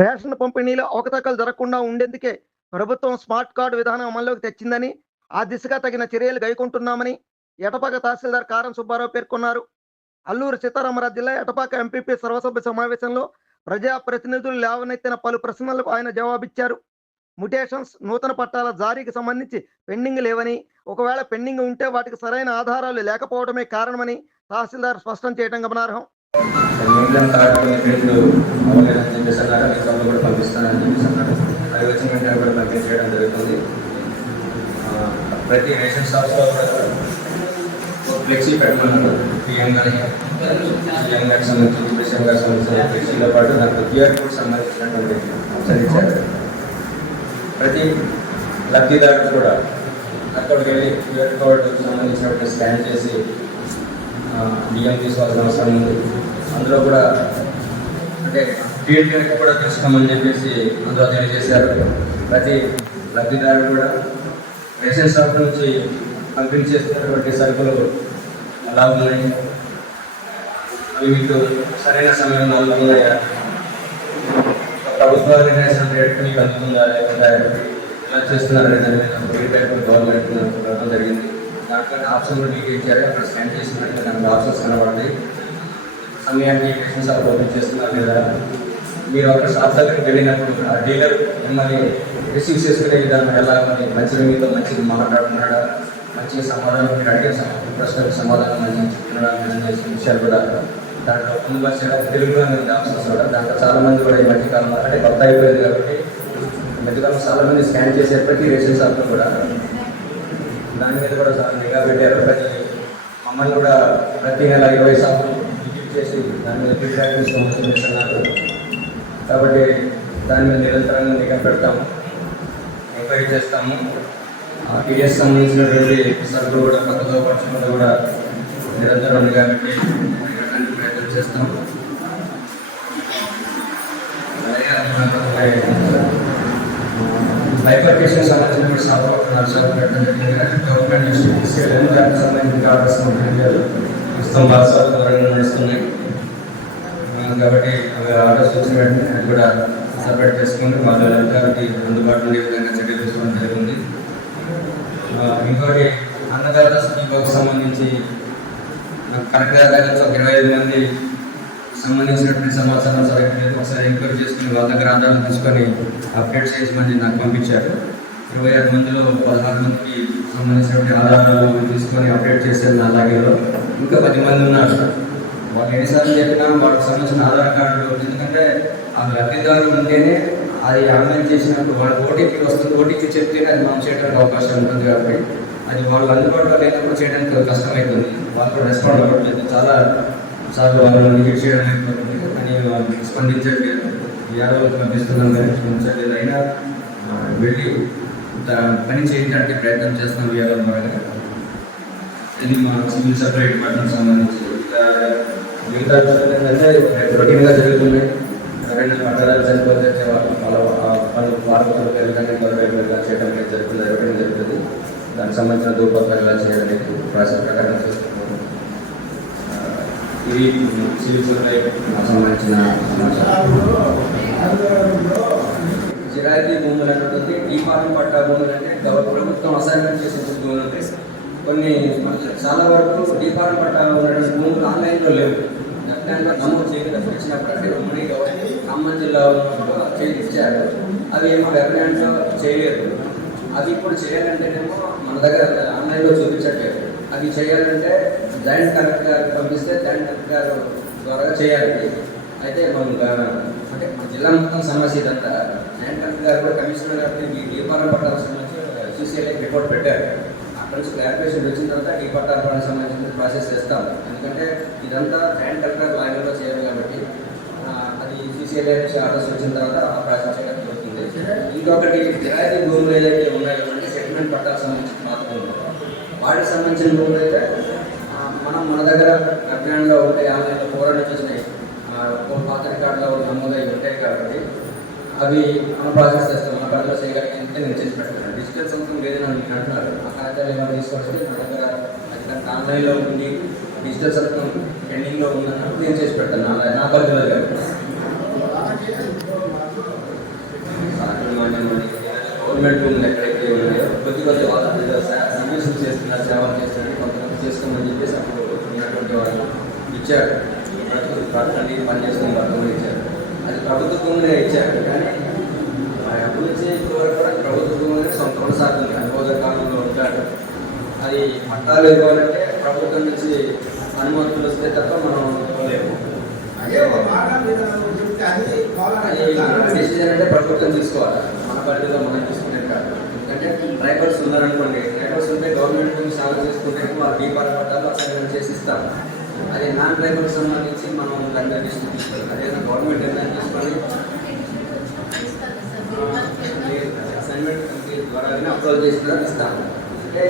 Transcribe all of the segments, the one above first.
Ration పంపిణీలో అవకతవకలు జరగకుండా ఉండేందుకే ప్రభుత్వం స్మార్ట్ కార్డ్ విధానం అమల్లోకి తెచ్చిందని, ఆ దిశగా తగిన చర్యలు గైకొంటున్నామని ఎటపాక తహసీల్దార్ కారం సుబ్బారావు పేర్కొన్నారు. అల్లూరు సీతారామరాజు జిల్లా ఎటపాక ఎంపీపీ సర్వసభ్య సమావేశంలో ప్రజాప్రతినిధులు లేవనెత్తిన పలు ప్రశ్నలకు ఆయన జవాబిచ్చారు. మ్యుటేషన్స్, నూతన పట్టాల జారీకి సంబంధించి పెండింగ్ లేవని, ఒకవేళ పెండింగ్ ఉంటే వాటికి సరైన ఆధారాలు లేకపోవడమే కారణమని తహసీల్దార్ స్పష్టం చేయడం గమనార్హం. న్యూజిలాండ్ కార్డు పేర్లు అవలేదని చెప్పేసి అన్నారు. మీ సభలో కూడా పంపిస్తానని చెప్పేసి అన్నారు. అవి వచ్చిన వెంటనే కూడా పంపించేయడం జరుగుతుంది. ప్రతి రేషన్ షాప్స్లో కూడా ఫ్లెక్సీ పెట్టమన్నారు. పిఎం గారికి సంబంధించి డిప్రెషన్ గారికి సంబంధించిన ఫ్లెక్సీతో పాటు నాకు క్యూఆర్ కోడ్ సంబంధించినటువంటి ఆప్షన్ ఇచ్చారు. ప్రతి లబ్ధిదారుడు కూడా అక్కడికి వెళ్ళి క్యూఆర్ కోడ్ సంబంధించినటువంటి స్కాన్ చేసి బియ్యం తీసుకోవాల్సిన అవసరం ఉంది. అందులో కూడా అంటే ట్రీట్మెంట్ కూడా తీసుకోమని చెప్పేసి అందులో తెలియజేశారు. ప్రతి లబ్ధిదారుడు కూడా రేషన్ షాప్ నుంచి పంపిణీ చేస్తున్నటువంటి సరుకులు ఎలా ఉన్నాయి, అవి మీకు సరైన సమయంలో అందుతున్నాయా, ప్రభుత్వ రేషన్ రేట్ మీకు అందుతుందా లేకుండా ఎలా చేస్తున్నారనే దాని మీద ఫీడ్బ్యాక్ గవర్నమెంట్ ఇవ్వడం జరిగింది. దాంట్లో ఆప్షన్ కూడా మీకు ఇచ్చారు. అక్కడ స్కాన్ చేసినట్టు దానికి ఆప్షన్స్ కనబడతాయి. సమయానికి రేషన్ షాప్ ఓపెన్ చేస్తున్నారు లేదా, మీరు అక్కడ షాప్ దగ్గరికి వెళ్ళినప్పుడు ఆ డీలర్ మిమ్మల్ని రిసీవ్ చేసుకునే విధానం ఎలా ఉంది, మంచిగా మీతో మంచిగా మాట్లాడుతున్నాడా, మంచిగా సమాధానం మీరు అడిగే ప్రశ్నలకు సమాధానం మంచిగా చెప్తున్నాడా విషయాలు కూడా దాంట్లో పొందుపరిచే తెలుగులో ఆప్షన్స్ కూడా దాంట్లో చాలామంది కూడా ఈ మధ్యకాలంలో అంటే కొత్త అయిపోయింది కాబట్టి మధ్యకాలంలో చాలామంది స్కాన్ చేసే ప్రతి రేషన్ షాప్లో కూడా దాని మీద కూడా చాలా నిఘా పెట్టారు. మమ్మల్ని కూడా ప్రతి నెల 20 షాపులు విజిట్ చేసి దాని మీద ఫీడ్బ్యాక్ తీసుకొస్తున్నారు. కాబట్టి దాని మీద నిరంతరంగా నిఘా పెడతాము, ఎంక్వైరీ చేస్తాము. టీడీఎస్ సంబంధించినటువంటి సరుకులు కూడా కొత్తగా పరచకుండా కూడా నిరంతరం నిఘా పెట్టి ప్రయత్నం చేస్తాము. బైఫర్కేషన్ సంబంధించిన షాప్ పెట్టడం జరిగింది. గవర్నమెంట్ తీసుకెళ్ళాము. దానికి సంబంధించిన ఆర్డర్స్ ప్రస్తుతం బాధ్యతలు త్వరగా నడుస్తున్నాయి. కాబట్టి అవి ఆర్డర్స్ వచ్చిన వెంటనే అది కూడా సపరేట్ చేసుకుని వాళ్ళ వారికి అందుబాటులో ఉండే విధంగా చర్యలు తీసుకోవడం జరిగింది. ఇంకోటి అన్నదాత స్కీమ్కి సంబంధించి కరెక్ట్గా 25 మంది సంబంధించినటువంటి సమాచారం సరైనది ఒకసారి ఎంక్వైరీ చేసుకుని వాళ్ళ దగ్గర ఆధారాలు తీసుకొని అప్డేట్ చేయమని నాకు పంపించారు. 26 మందిలో 16 మందికి సంబంధించినటువంటి ఆధారాలు తీసుకొని అప్డేట్ చేసేది నా లాగిన్లో. ఇంకా 10 మంది ఉన్నారు. వాళ్ళు ఎన్నిసార్లు చెప్పినా వాళ్ళకి సంబంధించిన ఆధార్ కార్డులు, ఎందుకంటే ఆ లబ్ధిదారు ఉంటేనే అది ఆన్లైన్ చేసినప్పుడు వాళ్ళ ఓటీపీ వస్తుంది. ఓటీపీ చెప్తేనే అది మనం చేయడానికి అవకాశం ఉంటుంది. కాబట్టి అది వాళ్ళు అందుబాటులో లేనప్పుడు చేయడానికి కష్టమవుతుంది. వాళ్ళు రెస్పాండ్ అవ్వట్లేదు. చాలా సార్లు వాళ్ళు రిజెక్ట్ చేయడం అయిపోతుంది. కానీ వాళ్ళు స్పందించట్లేదు. యాదవులకు పంపిస్తున్నాం కానీ స్పందించట్లేదు. అయినా వెళ్ళి పని చేయడానికి ప్రయత్నం చేస్తున్నాం యాదవ్ ద్వారా. ఇది మా సివిల్ సప్లై డిపార్ట్మెంట్ సంబంధించి మిగతా ఏంటంటే రొటీన్గా జరుగుతున్నాయి. రెండు పట్టణాలు చనిపోతే వాళ్ళు వారపతులు వెళ్ళడానికి గవర్నమెంట్ చేయడం జరుగుతుంది. రొటీన్ జరుగుతుంది. దానికి సంబంధించిన దూపత్రాలు ఎలా చేయడానికి ప్రాసెస్ ప్రకారం చేస్తున్నాము. ఇది సివిల్ సప్లై సంబంధించిన జిరాయితీ భూములు అనేటువంటి డీఫారం పట్టా భూములు అంటే ప్రభుత్వం అసైన్మెంట్ చేసే భూములు ఉంటాయి. కొన్ని చాలా వరకు డీఫారం పట్టా ఉన్నటువంటి భూములు ఆన్లైన్లో లేవు. ఎక్కడైనా నమోదు చేయడం వచ్చినప్పుడు ఉమ్మడి ఖమ్మం జిల్లాలో ఇచ్చారు. అవి ఏమో వెబ్లాండ్లో చేయలేదు. అవి ఇప్పుడు చేయాలంటేనేమో మన దగ్గర ఆన్లైన్లో చూపించట్లేదు. అవి చేయాలంటే జాయింట్ కలెక్టర్ గారికి పంపిస్తే జాయింట్ కలెక్టర్ గారు ద్వారా చేయాలి. అయితే మనం అంటే మన జిల్లా మొత్తం సమస్య ఇదంతా. జాయింట్ కలెక్టర్ గారు కూడా కమిషనర్ గారికి ఈ డీపారం పట్టాల సంబంధించి సీసీఐ రిపోర్ట్ పెట్టారు. అక్కడ నుంచి క్లారిఫికేషన్ వచ్చిన తర్వాత ఈ పట్టాలకు సంబంధించిన ప్రాసెస్ చేస్తాం. ఎందుకంటే ఇదంతా జాయింట్ కలెక్టర్ లాగిన్లో చేయాలి కాబట్టి అది సీసీఐ నుంచి ఆర్డర్స్ వచ్చిన తర్వాత ఆ ప్రాసెస్ చేయడం జరుగుతుంది. ఇంకొకటి జిరాయితీ భూములు ఏదైతే ఉన్నాయో అంటే సెటిల్మెంట్ పట్టాలకు సంబంధించిన మాత్రం వాటికి సంబంధించిన భూములు అయితే మన దగ్గర అభియాన్లో ఉంటాయి. ఆన్లైన్లో పోరాటం చూసినాయి పాత రికార్డులో నమోదై ఉంటాయి. కాబట్టి అవి మన ప్రాసెస్ చేస్తాం. మన పరిధిలో చేయగలిగితే నేను చేసి పెడతాను. డిజిటల్ సంవత్సరం లేదని మీకు అంటున్నారు. ఆ కాగితాలు ఏమైనా తీసుకొస్తే నా దగ్గర అది ఆన్లైన్లో ఉండి డిజిటల్ సంవత్సరం పెండింగ్లో ఉందన్నప్పుడు నేను చేసి పెడతాను నా పరిధిలో. గవర్నమెంట్ భూములు ఎక్కడెక్కడ ఉన్నాయో కొద్ది కొద్ది వాళ్ళు సర్వీసులు చేస్తున్నారు, సేవలు చేస్తున్నారు, కొంతమంది చేసుకోమని చెప్పేసి అప్పుడు ఉన్నటువంటి వాళ్ళు ఇచ్చారు. అన్ని పని చేసుకుని వర్గం ఇచ్చారు. అది ప్రభుత్వ భూములే ఇచ్చారు. కానీ అప్పుడు నుంచి ఇప్పటివరకు కూడా ప్రభుత్వ భూములే సొంత కొనసాగుతుంది. అనుభవ కాలంలో ఉంటాడు. అది పట్టాలు ఇవ్వాలంటే ప్రభుత్వం నుంచి అనుమతులు వస్తే తప్ప మనం లేము. డిసిజన్ అంటే ప్రభుత్వం తీసుకోవాలి, మన పరిధిలో మనం తీసుకునేది కాదు. ఎందుకంటే డ్రైవర్స్ ఉన్నారనుకోండి, డ్రైవర్స్ ఉంటే గవర్నమెంట్ సాగు చేసుకుంటే వాళ్ళు దీపాల పట్టాలు అసైన్మెంట్ చేసి ఇస్తాం. అదే నాన్ డ్రైవర్కి సంబంధించి మనం దాన్ని తీసుకోవాలి. అదేవిధంగా గవర్నమెంట్ ఏదైనా తీసుకొని అసైన్మెంట్ కంప్లీట్ ద్వారా అప్లోడ్ చేసిన ఇస్తాం. అంటే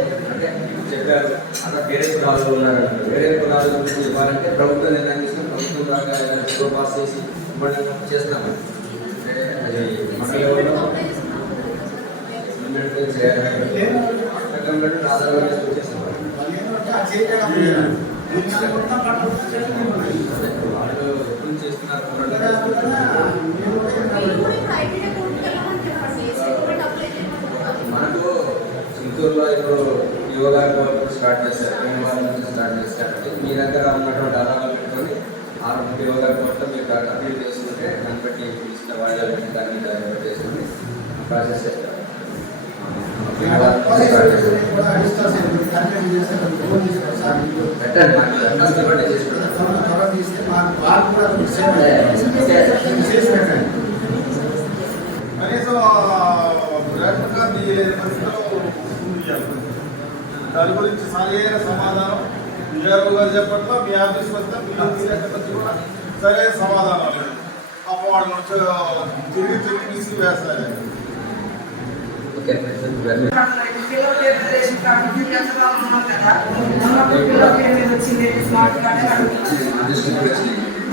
చెప్పారు అలా వేరే కులాలు ఉన్నారంటే వేరే కులాల గురించి ఇవ్వాలంటే ప్రభుత్వం నిర్ణయం తీసుకుని ప్రభుత్వం దాకా ఏదో పాస్ చేసి ఇవ్వడం చేస్తాము. అంటే అది మన లెవెల్లో ఇంప్లిమెంట్ చేయాలి. ఆధారంగా చేస్తాం. వాళ్ళు ఎప్పుడు చేస్తున్నారు మనకు చిత్తూరులో ఇప్పుడు యోగా స్టార్ట్ చేస్తారు, వాళ్ళ నుంచి స్టార్ట్ చేస్తారు. మీ దగ్గర ఉన్నటువంటి ఆధారాలు పెట్టుకొని ఆ యోగా కోర్టులో మీరు అప్పీల్ చేసుకుంటే దాన్ని బట్టి ఇచ్చిన వాళ్ళు దాన్ని డైవర్ట్ చేసుకుని ప్రాసెస్ చేస్తారు. దాని గురించి సరైన సమాధానం విజయబాబు గారు చెప్పట్లో మీ ఆఫీస్ వస్తే మీ కూడా సరైన సమాధానం లేదు. పాప వాళ్ళ నుంచి తిరిగి తీసి వేస్తారు.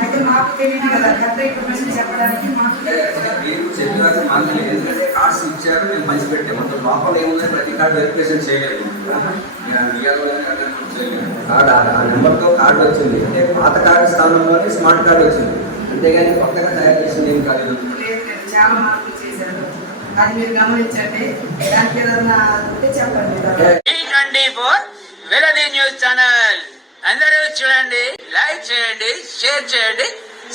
అయితే మాకు తెలియదు కదా, గత ఇన్ఫర్మేషన్ చెప్పడానికి ఎందుకంటే కార్డ్స్ ఇచ్చారు, మేము పంచి పెట్టాము. మొత్తం లోపల ఏముందని ప్రతి కార్డు వెరిఫికేషన్ చేయలేదు. కార్డు ఆ నెంబర్తో కార్డు వచ్చింది అంటే పాత కార్డు స్థానంలోనే స్మార్ట్ కార్డు వచ్చింది, అంతేగాని కొత్తగా తయారు చేసింది ఏం కాలేదు. చాలా మార్పులు చేశారు, అది మీరు గమనించండి. దానికి ఏదన్నా ఉంటే చెప్పండి. వెలది న్యూస్ ఛానల్ అందరూ చూడండి, లైక్ చేయండి, షేర్ చేయండి,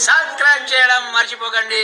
సబ్స్క్రైబ్ చేయడం మర్చిపోకండి.